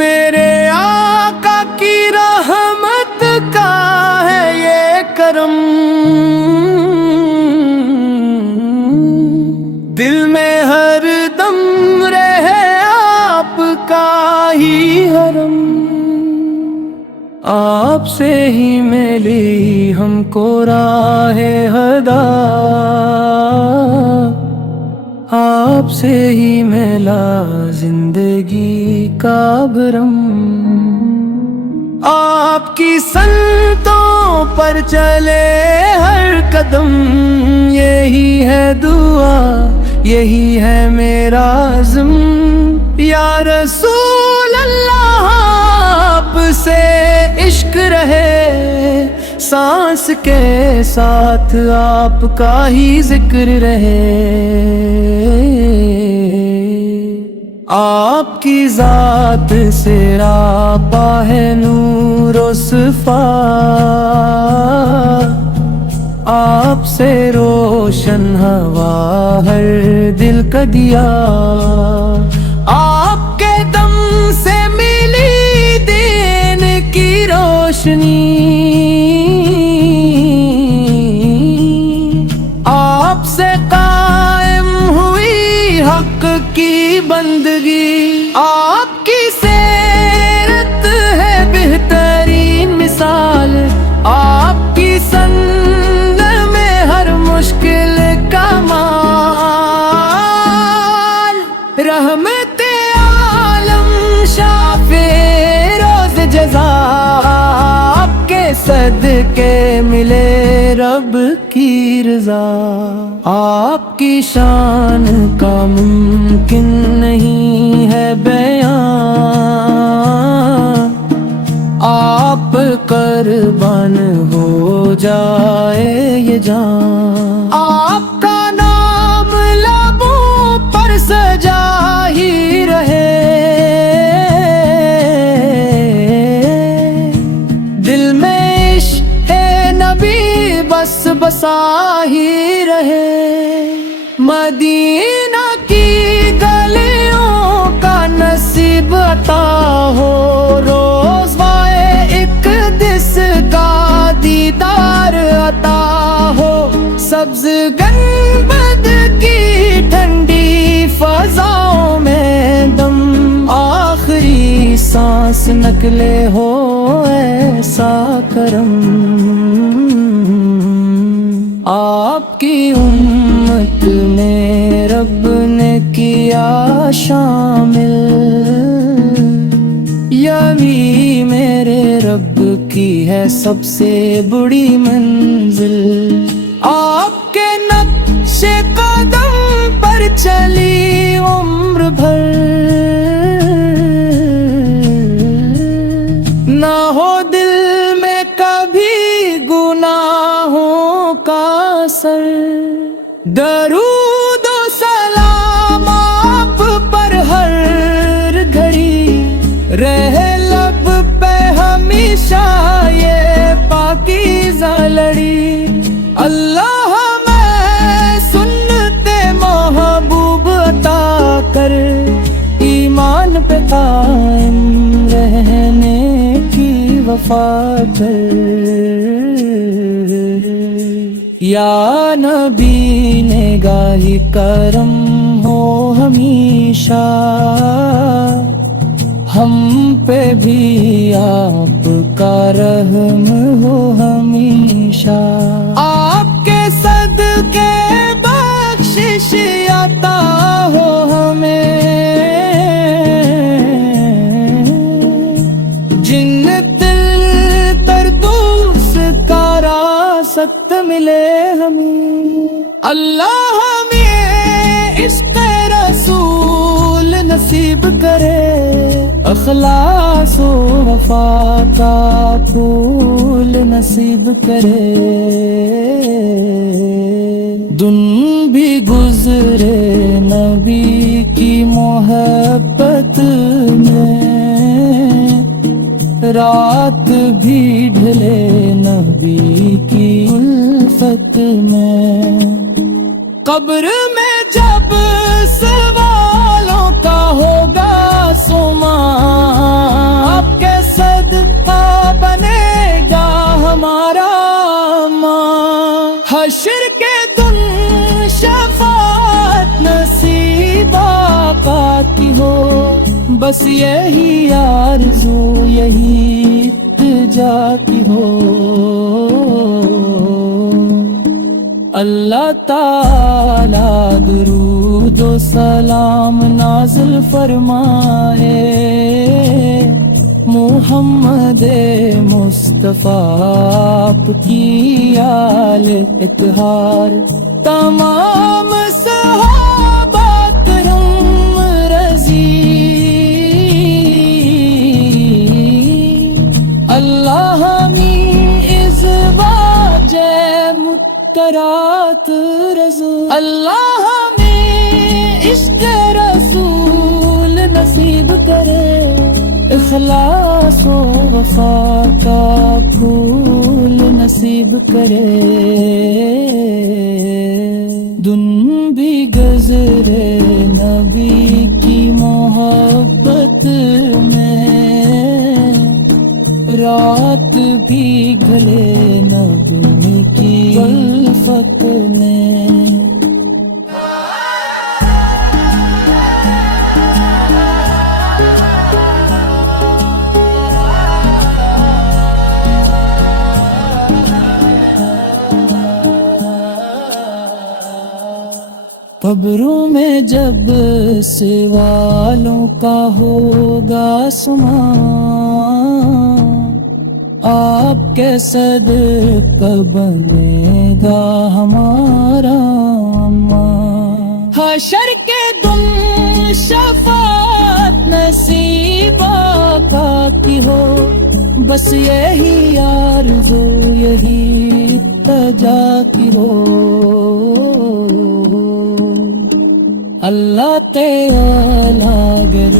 میرے آقا کی رحمت کا ہے یہ کرم، دل میں ہر دم رہے آپ کا ہی حرم۔ آپ سے ہی ملی ہم کو راہ ہدا، آپ سے ہی ملا زندگی کا بھرم۔ آپ کی سنتوں پر چلے ہر قدم، یہی ہے دعا یہی ہے میرا عزم۔ یا رسول اللہ آپ سے عشق رہے، سانس کے ساتھ آپ کا ہی ذکر رہے۔ آپ کی ذات سے راپا ہے نور و صفا، آپ سے روشن ہوا ہر دل کا دیا۔ آپ کے دم سے ملی دین کی روشنی، آپ سے قائم ہوئی حق کی بندگی۔ آپ کی سیرت ہے بہترین مثال، آپ کی سند میں ہر مشکل کا مال۔ رحمت عالم شافع روز جزا، آپ کے صدقے ملے رب کی رضا۔ آپ کی شان کا ممکن نہیں ہے بیان، آپ قربان ہو جائے یہ جان۔ آپ کا نام لبوں پر سجا ہی رہے، دل میں عشق نبی بس بسا ہی رہے۔ مدینہ کی گلیوں کا نصیب عطا ہو، روز وائے اقدس کا دیدار عطا ہو۔ سبز گنبد کی ٹھنڈی فضاؤں میں دم، آخری سانس نکلے ہو ایسا کرم۔ آپ کی امت میں رب نے کیا شامل، یہی میرے رب کی ہے سب سے بڑی منزل۔ آپ کے نقش قدم پر چلی عمر بھر، نہ ہو دل میں کبھی گناہوں کا اثر۔ درود و سلام آپ پر ہر گھڑی، رہے لب پہ ہمیشہ یہ پاکیزہ لڑی۔ اللہ ہمیں سنتے محبوب عطا کر، ایمان پہ قائم رہنے کی وفا کر۔ یا نبی نگاہ کرم ہو ہمیشہ، ہم پہ بھی آپ کا رحم ہو ہمیشہ۔ آپ کے صدقے بخشش عطا ہو ہمیں، جنت الفردوس کا راست ملے ہمیں۔ اللہ ہمیں عشق رسول نصیب کرے، اخلاص و وفا کا پھول نصیب کرے۔ دن بھی گزرے نبی کی محبت میں، رات بھی ڈھلے نبی کی الفت میں۔ قبر میں جب سوالوں کا ہوگا سماں، بس یہی آرزو یہی التجا کی ہو۔ اللہ تعالیٰ درود و سلام نازل فرمائے محمد مصطفیٰ آپ کی آل اطہار، تمام صحابہ کرم رضی، اللہ ہمیں ازواج مطہرات رضو، اللہ ہمیں عشق رسول نصیب کرے، اخلاص و وفا کا پھول نصیب کرے۔ دن بھی گزرے نبی کی محبت میں، رات بھی گلے نبی کی الفت میں۔ قبروں میں جب سوالوں کا ہوگا سماں، آپ کے صدقہ بنے گا ہمارا اماں، حشر کے دن شفاعت نصیب آقا کی ہو، بس یہی آرزو یہی التجا کی ہو۔ اللہ تعالیٰ گر